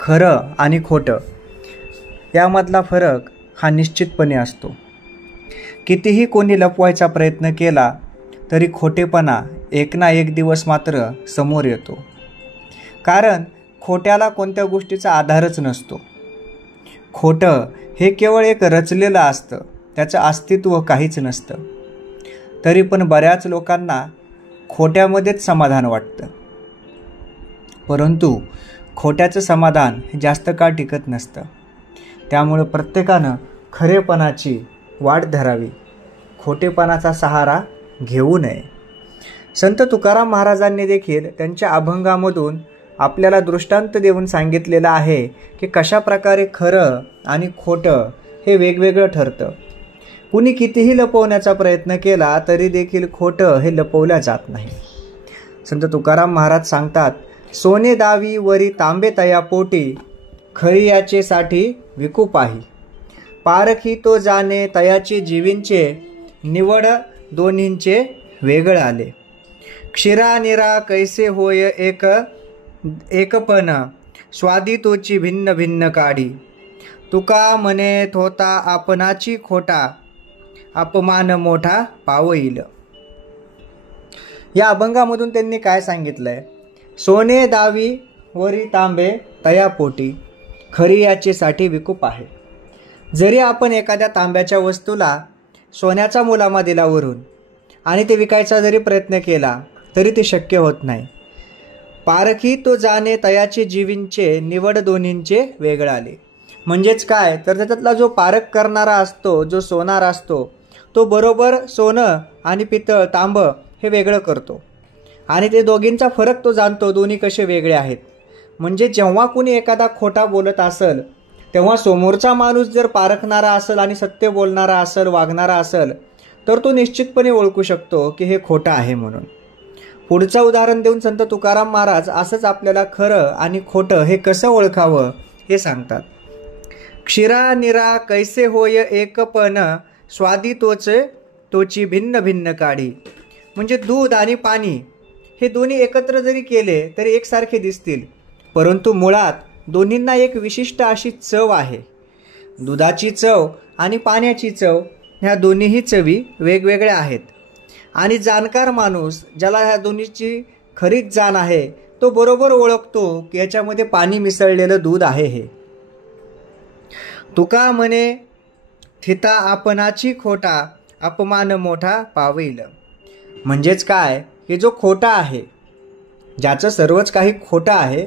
खरं आणि खोटं यामधला फरक हा निश्चितपणे असतो. कितीही कोणी लपवायचा प्रयत्न केला तरी खोटेपणा एक ना एक दिवस मात्र समोर येतो. कारण खोट्याला कोणत्या गोष्टीचा आधारच नसतो. खोटं हे केवळ एक रचलेलं असतं, त्याचं अस्तित्व काहीच नसतं. तरी पण बऱ्याच लोकांना खोट्यामध्येच समाधान वाटतं. परंतु खोट्याचं समाधान हे जास्त काळ टिकत नसतं. त्यामुळे प्रत्येकानं खरेपणाची वाट धरावी, खोटेपणाचा सहारा घेऊ नये. संत तुकाराम महाराजांनी देखील त्यांच्या अभंगामधून आपल्याला दृष्टांत देऊन सांगितलेलं आहे की कशा प्रकारे खरं आणि खोटं हे वेगवेगळं ठरतं. कुणी कितीही लपवण्याचा प्रयत्न केला तरी देखील खोटं हे लपवल्या जात नाही. संत तुकाराम महाराज सांगतात, सोने दावी वरी तांबे तया पोटी, खरी याचे साठी विकू पाही. पारखी तो जाणे तयाचे जीवींचे, निवड दोन्हींचे वेगळ आले. क्षीरा निरा कैसे होय एकपण, स्वादी तोची भिन्न भिन्न काढी. तुका म्हणे होता आपणाची खोटा, अपमान मोठा पावईल. या अभंगामधून त्यांनी काय सांगितलंय? सोने दावी वरी तांबे तया पोटी, खरी याचे साठी विकूप आहे. जरी आपण एखाद्या तांब्याच्या वस्तूला सोन्याचा मुलामा दिला वरून आणि ते विकायचा जरी प्रयत्न केला तरी ते शक्य होत नाही. पारखी तो जाणे तयाचे जीवींचे, निवड दोन्हींचे वेगळ आले. म्हणजेच काय तर त्याच्यातला जो पारख करणारा असतो, जो सोनार असतो, तो बरोबर सोनं आणि पितळ तांब हे वेगळं करतो आणि ते दोघींचा फरक तो जाणतो, दोन्ही कसे वेगळे आहेत. म्हणजे जेव्हा कुणी एखादा खोटा बोलत असेल तेव्हा समोरचा माणूस जर पारखणारा असेल आणि सत्य बोलणारा असेल, वागणारा असेल, तर तो निश्चितपणे ओळखू शकतो की हे खोटं आहे म्हणून. पुढचं उदाहरण देऊन संत तुकाराम महाराज असंच आपल्याला खरं आणि खोटं हे कसं ओळखावं हे सांगतात. क्षीरा निरा कैसे होय एकपण, स्वादी तोची भिन्न भिन्न काढी. म्हणजे दूध आणि पाणी हे दोन्ही एकत्र जरी केले तरी एकसारखे दिसतील, परंतु मुळात दोन्हींना एक विशिष्ट अशी चव आहे. दुधाची चव आणि पाण्याची चव ह्या दोन्हीही चवी वेगवेगळ्या आहेत. आणि जाणकार माणूस, ज्याला ह्या दोन्हीची खरीच जाण आहे, तो बरोबर ओळखतो की याच्यामध्ये पाणी मिसळलेलं दूध आहे हे. तुका म्हणे थिता आपणाची खोटा, अपमान मोठा पावईल. म्हणजेच काय की जो खोटा आहे, ज्याचं सर्वच काही खोटं आहे,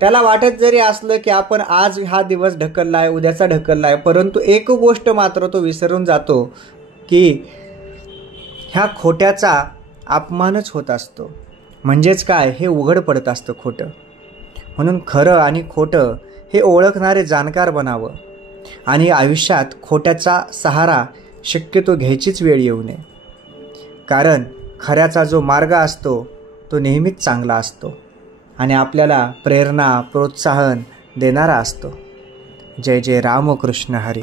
त्याला वाटत जरी असलं की आपण आज हा दिवस ढकललाय, उद्याचा ढकललाय, परंतु एक गोष्ट मात्र तो विसरून जातो की ह्या खोट्याचा अपमानच होत असतो. म्हणजेच काय हे उघड पडत असतं खोटं. म्हणून खरं आणि खोटं हे ओळखणारे जाणकार बनावं आणि आयुष्यात खोट्याचा सहारा शक्यतो घ्यायचीच वेळ येऊ नये. कारण खऱ्याचा जो मार्ग असतो तो नेहमीच चांगला असतो आणि आपल्याला प्रेरणा, प्रोत्साहन देणारा असतो. जय जय रामकृष्ण हरी.